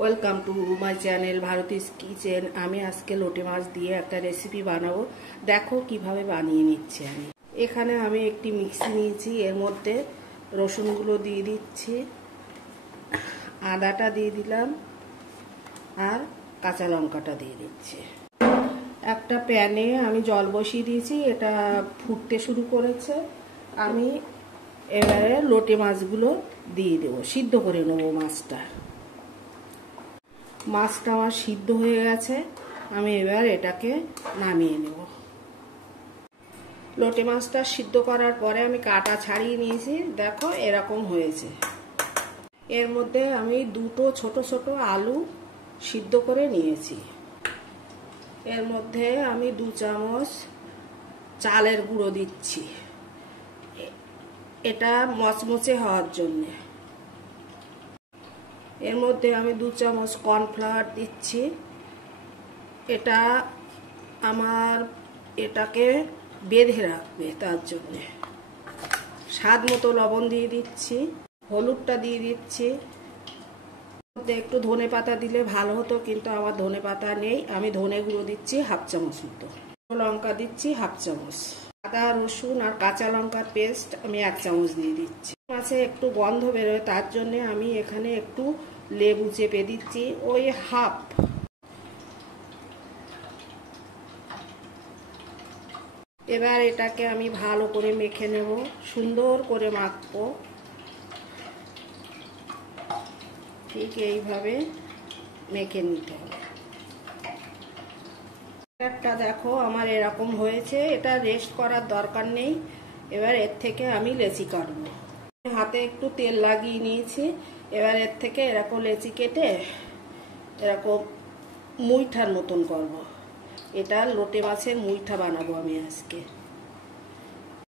Welcome to my channel Bharati's kitchen. আমি আজকে লোটে মাছ দিয়ে একটা রেসিপি বানাবো। দেখো কিভাবে বানিয়ে নিচ্ছি আমি। এখানে আমি একটি মিক্সি নিয়েছি, এর মধ্যে রসুনগুলো দিয়ে দিচ্ছি, আদাটা দিয়ে দিলাম আর কাঁচা লঙ্কাটা দিয়ে দিচ্ছি। একটা প্যানে আমি জল বসিয়ে দিয়েছি, এটা ফুটতে শুরু করেছে। আমি এবারে লোটে মাছগুলো দিয়ে দেবো, সিদ্ধ করে নেবো মাছটা। মাছটা আমার সিদ্ধ হয়ে গেছে, আমি এবার এটাকে নামিয়ে নেব। লোটে মাছটা সিদ্ধ করার পরে আমি কাটা ছাড়িয়ে নিয়েছি, দেখো এরকম হয়েছে। এর মধ্যে আমি দুটো ছোট ছোট আলু সিদ্ধ করে নিয়েছি। এর মধ্যে আমি 2 চামচ চালের গুঁড়ো দিচ্ছি, এটা মচমচে হওয়ার জন্য। এর মধ্যে আমি 2 চামচ কর্নফ্লাওয়ার দিচ্ছি, এটা আমার এটাকে বেঁধে রাখবে তার জন্য। স্বাদ মতো লবণ দিয়ে দিচ্ছি, হলুদটা দিয়ে দিচ্ছি। একটু ধনে পাতা দিলে ভালো হতো, কিন্তু আমার ধনে পাতা নেই। আমি ধনে গুঁড়ো দিচ্ছি 1/2 চামচ মতো, লঙ্কা দিচ্ছি 1/2 চামচ, আদা রসুন আর কাঁচা লঙ্কার পেস্ট আমি 1 চামচ দিয়ে দিচ্ছি। মাছে একটু গন্ধ বেরোয়, তার জন্য আমি এখানে একটু লেবু চেপে দিচ্ছি, ওই 1/2। এবার এটাকে আমি ভালো করে মেখে নেব, সুন্দর করে মাখবো। ঠিক এইভাবে মেখে নিতে হবে। একটা দেখো আমার এরকম হয়েছে, এটা রেস্ট করার দরকার নেই। এবার এর থেকে আমি লেচি কাটবো। হাতে একটু তেল লাগিয়ে নিয়েছি, এবার এর থেকে এরকম লেচি কেটে এরকম মুইঠার মতন করব। এটা লোটে মাছের মুইঠা বানাবো আমি আজকে।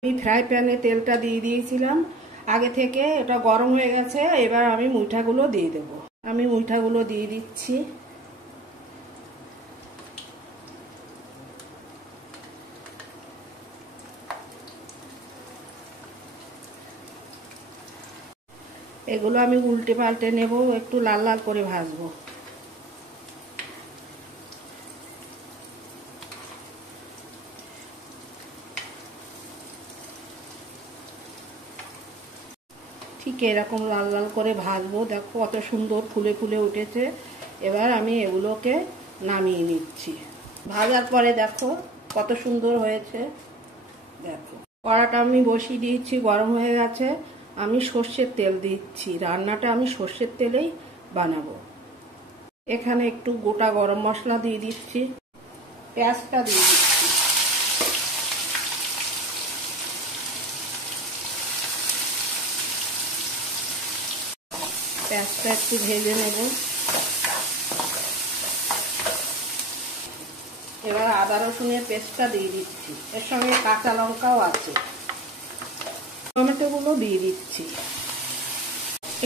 আমি ফ্রাই প্যানে তেলটা দিয়ে দিয়েছিলাম আগে থেকে, এটা গরম হয়ে গেছে। এবার আমি মুইঠাগুলো দিয়ে দেব। আমি মুইঠাগুলো দিয়ে দিচ্ছি। এগুলো আমি উল্টে পাল্টে নেব, একটু লাল লাল করে ভাজবো। ঠিক এরকম লাল লাল করে ভাজবো। দেখো কত সুন্দর ফুলে ফুলে উঠেছে। এবার আমি এগুলোকে নামিয়ে নিচ্ছি। ভাজার পরে দেখো কত সুন্দর হয়েছে। দেখো কড়াটা আমি বসিয়ে দিয়েছি, গরম হয়ে গেছে। আমি সর্ষের তেল দিচ্ছি, রান্নাটা আমি সর্ষের তেলেই বানাবো। এখানে একটু গোটা গরম মশলা দিয়ে দিচ্ছি, পেঁয়াজটা দিয়ে দিচ্ছি। পেঁয়াজটা একটু ভেজে নেব। এবার আদা রসুনের পেস্টটা দিয়ে দিচ্ছি, এর সঙ্গে কাঁচা লঙ্কাও আছে। টমেটোগুলো দিয়ে দিচ্ছি,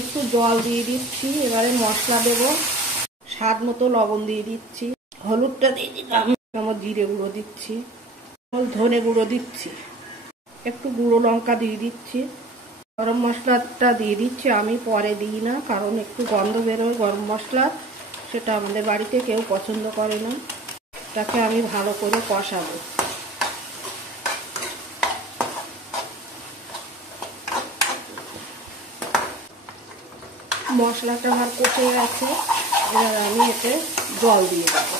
একটু জল দিয়ে দিচ্ছি। এবারে মশলা দেব, স্বাদ মতো লবণ দিয়ে দিচ্ছি, হলুদটা দিয়ে দিলাম, চামচ জিরে গুঁড়ো দিচ্ছি, ধনে গুঁড়ো দিচ্ছি, একটু গুঁড়ো লঙ্কা দিয়ে দিচ্ছি। গরম মশলাটা দিয়ে দিচ্ছি, আমি পরে দিই না, কারণ একটু গন্ধ বেরোয় গরম মশলা, সেটা আমাদের বাড়িতে কেউ পছন্দ করে না। এটাকে আমি ভালো করে কষাবো। মশলাটা আমার কষে গেছে, এবার আমি এতে জল দিয়ে দেবো।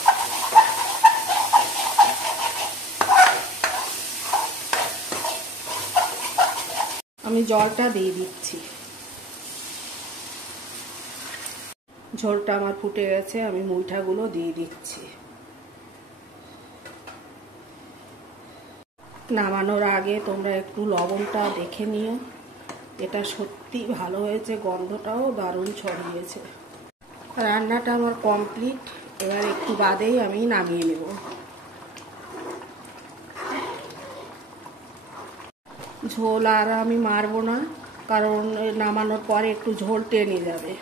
আমি জলটা দিয়ে দিচ্ছি। ঝোলটা আমার ফুটে গেছে, আমি মুইঠাগুলো দিয়ে দিচ্ছি। নামানোর আগে তোমরা একটু লবণটা দেখে নিও, এটা সত্যি ভালো হয়েছে, গন্ধটাও দারুণ ছড়িয়েছে। রান্নাটা আমার কমপ্লিট, এবার একটু বাদেই আমি নামিয়ে নেব। ঝোল আর আমি মারবো না, কারণ নামানোর পরে একটু ঝোল টেনে যাবে।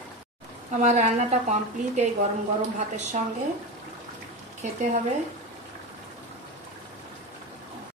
আমার রান্নাটা কমপ্লিট, এই গরম গরম ভাতের সঙ্গে খেতে হবে।